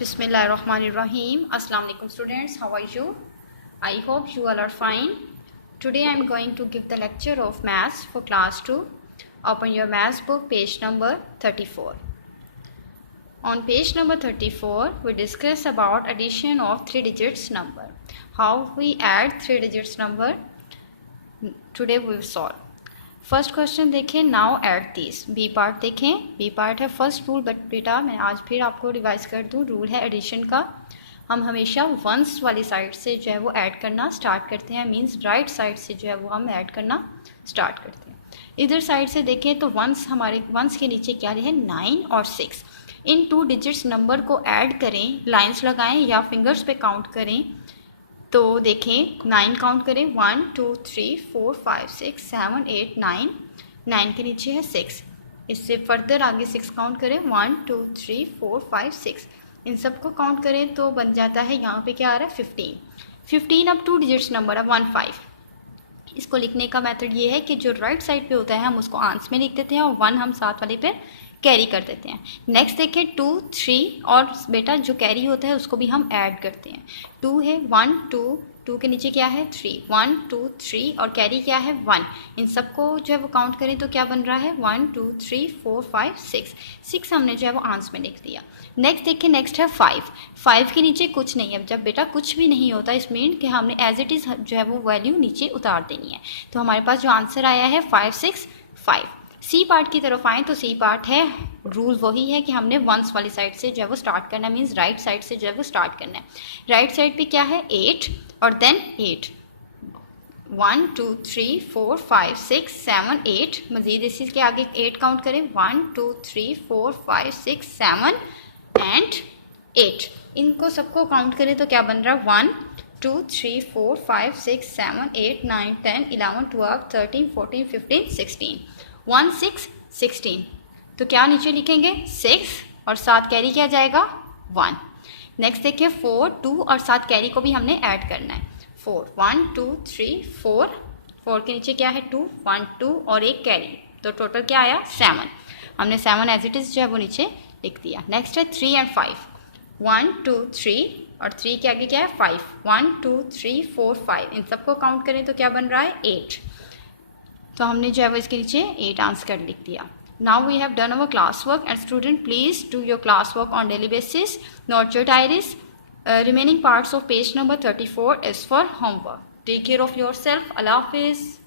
Bismillahirrahmanirrahim. Assalamu alaikum students. How are you? I hope you all are fine. Today I am going to give the lecture of maths for class 2. Open your maths book, page number 34. On page number 34, we discuss about addition of 3 digits number. How we add 3 digits number. Today we will solve. First question देखें, now add this. B part देखें, B part है first rule. But बेटा मैं आज फिर आपको revise कर दूं. रूल है एडिशन का, हम हमेशा वंस वाली साइड से जो है वो ऐड करना स्टार्ट करते हैं. मींस राइट साइड से जो है वो हम ऐड करना स्टार्ट करते हैं. इधर साइड से देखें तो वंस, हमारे वंस के नीचे क्या है 9 और 6. इन 2 डिजिट्स नंबर को ऐड करें, लाइन्स लगाएं या फिंगर्स पे काउंट करें. तो देखें 9 काउंट करें, 1 2 3 4 5 6 7 8 9. 9 के नीचे है 6. इससे फर्दर आगे 6 काउंट करें, 1 2 3 4 5 6. इन सबको काउंट करें तो बन जाता है यहाँ पे क्या आ रहा है 15. 15 अब 2 डिजिट्स नंबर है 1 5. इसको लिखने का मेथड ये है कि जो राइट साइड पे होता है हम उसको आंस में लिख देते हैं और 1 हम साथ वाले पे कैरी कर देते हैं. नेक्स्ट देखें 2 3 और बेटा जो कैरी होता है उसको भी हम ऐड करते हैं. 2 है 1 2, 2 के नीचे क्या है 3, 1 2 3 और कैरी क्या है 1. इन सबको जो है वो काउंट करें तो क्या बन रहा है 1 2 3 4 5 6. 6 हमने जो है वो आंस में लिख दिया. नेक्स्ट देखिए, नेक्स्ट है 5. 5 के नीचे कुछ नहीं है. जब बेटा कुछ भी नहीं होता इस मीन कि हमने एज इट इज़ जो है वो वैल्यू नीचे उतार देनी है. तो हमारे पास जो आंसर आया है 5 6 5. सी पार्ट की तरफ आएँ तो सी पार्ट है, रूल वही है कि हमने वंस वाली साइड से जो है वो स्टार्ट करना है. मीन्स राइट साइड से जो है वो स्टार्ट करना है. राइट साइड पे क्या है 8 और देन 8. 1 2 3 4 5 6 7 8. मज़ीद इसी के आगे 8 काउंट करें, 1 2 3 4 5 6 7 एंड 8. इनको सबको काउंट करें तो क्या बन रहा है 1 2 3 4 5 6 7 8 9 10 11 12 13 14 15 16. 1 6 16. तो क्या नीचे लिखेंगे 6 और साथ कैरी किया जाएगा 1. नेक्स्ट देखिए 4 2 और साथ कैरी को भी हमने ऐड करना है. 4 1 2 3 4. 4 के नीचे क्या है 2 1 2 और एक कैरी, तो टोटल क्या आया 7. हमने 7 एज इट इज़ जो है वो नीचे लिख दिया. नेक्स्ट है 3 एंड 5. 1 2 3 और 3 के आगे क्या है 5. 1 2 3 4 5. इन सबको काउंट करें तो क्या बन रहा है 8. तो हमने जो है वो इसके नीचे 8 आंसर लिख दिया. Now we have done our classwork and student please do your classwork on daily basis. Note your diaries. Remaining parts of page number 34 is for homework. Take care of yourself. Allah Hafiz.